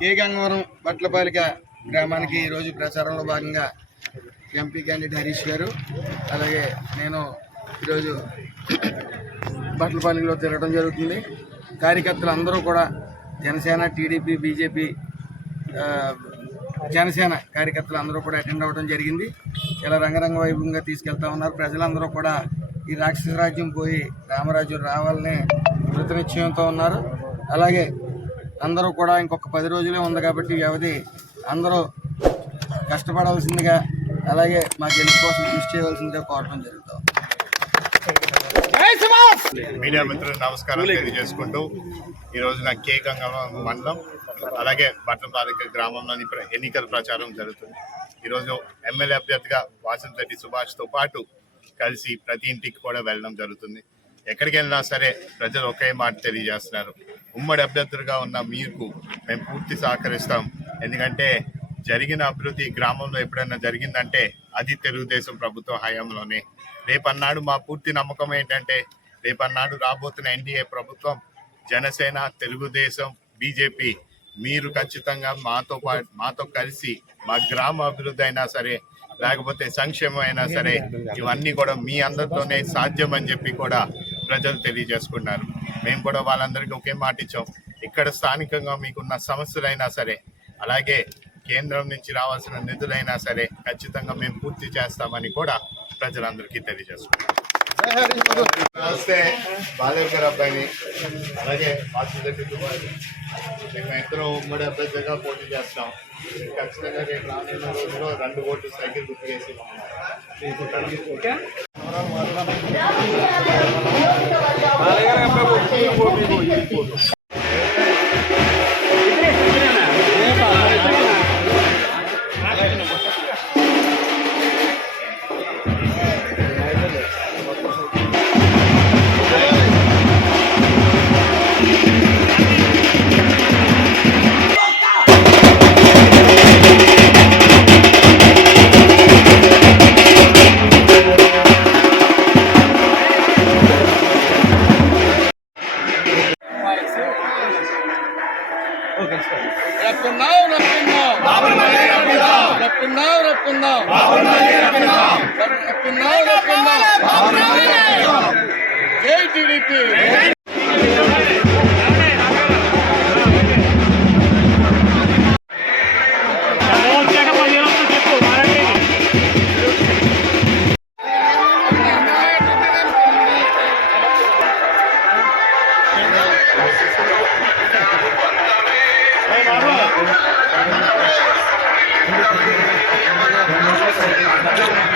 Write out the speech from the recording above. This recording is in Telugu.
కే గంగవరం బట్లపాలిక గ్రామానికి ఈరోజు ప్రచారంలో భాగంగా ఎంపీ క్యాండిడేట్ హరీష్ గారు అలాగే నేను ఈరోజు బట్లపాలికలో తిరగడం జరుగుతుంది. కార్యకర్తలు అందరూ కూడా జనసేన, టీడీపీ, బీజేపీ, జనసేన కార్యకర్తలు అందరూ కూడా అటెండ్ అవ్వడం జరిగింది. ఇలా రంగరంగ వైభవంగా తీసుకెళ్తా ఉన్నారు. ప్రజలందరూ కూడా ఈ రాక్షస రాజ్యం పోయి రామరాజ్యం రావాలని కృతనిశ్చయంతో ఉన్నారు. అలాగే అందరూ కూడా ఇంకొక 10 రోజులే ఉంది కాబట్టి వ్యవధి అందరూ కష్టపడవలసిందిగా అలాగే మా గెలుపు కోసం కృషి చేయవలసిందిగా కోరడం జరుగుతుంది. మీడియా మిత్రులకు నమస్కారం తెలియజేసుకుంటూ ఈ రోజున కే గంగవరం మండలం అలాగే బట్లపాలిక గ్రామంలో ఎన్నికల ప్రచారం జరుగుతుంది. ఈరోజు ఎమ్మెల్యే అభ్యర్థిగా వాసంతిరెడ్డి సుభాష్తో పాటు కలిసి ప్రతి ఇంటికి కూడా వెళ్ళడం జరుగుతుంది. ఎక్కడికి వెళ్ళినా సరే ప్రజలు ఒకే మాట తెలియజేస్తున్నారు, ఉమ్మడి అభ్యర్థులుగా ఉన్న మీకు మేము పూర్తి సహకరిస్తాం. ఎందుకంటే జరిగిన అభివృద్ధి గ్రామంలో ఎప్పుడైనా జరిగిందంటే అది తెలుగుదేశం ప్రభుత్వ హయాంలోనే. రేపన్నాడు మా పూర్తి నమ్మకం ఏంటంటే రేపన్నాడు రాబోతున్న ఎన్డీఏ ప్రభుత్వం జనసేన, తెలుగుదేశం, బీజేపీ మీరు ఖచ్చితంగా మాతో కలిసి మా గ్రామ అభివృద్ధి అయినా సరే లేకపోతే సంక్షేమం అయినా సరే ఇవన్నీ కూడా మీ అందరితోనే సాధ్యం అని చెప్పి కూడా ప్రజలు తెలియజేసుకున్నారు. మేము కూడా వాళ్ళందరికీ ఒకే మాట ఇచ్చాం. ఇక్కడ స్థానికంగా మీకున్న సమస్యలైనా సరే అలాగే కేంద్రం నుంచి రావాల్సిన నిధులైనా సరే ఖచ్చితంగా మేము పూర్తి చేస్తామని కూడా ప్రజలందరికీ తెలియజేసుకున్నాం. నమస్తే, బాలయ్య గారి అబ్బాయిని అలాగే మేము ఇద్దరం ఉమ్మడి అభ్యర్థిగా పోటీ చేస్తాం. ఖచ్చితంగా రేపు రానున్న రోజుల్లో 2 ఓట్లు సైకిల్ గుర్తు చేసి జై టీడీపీ. Thank you.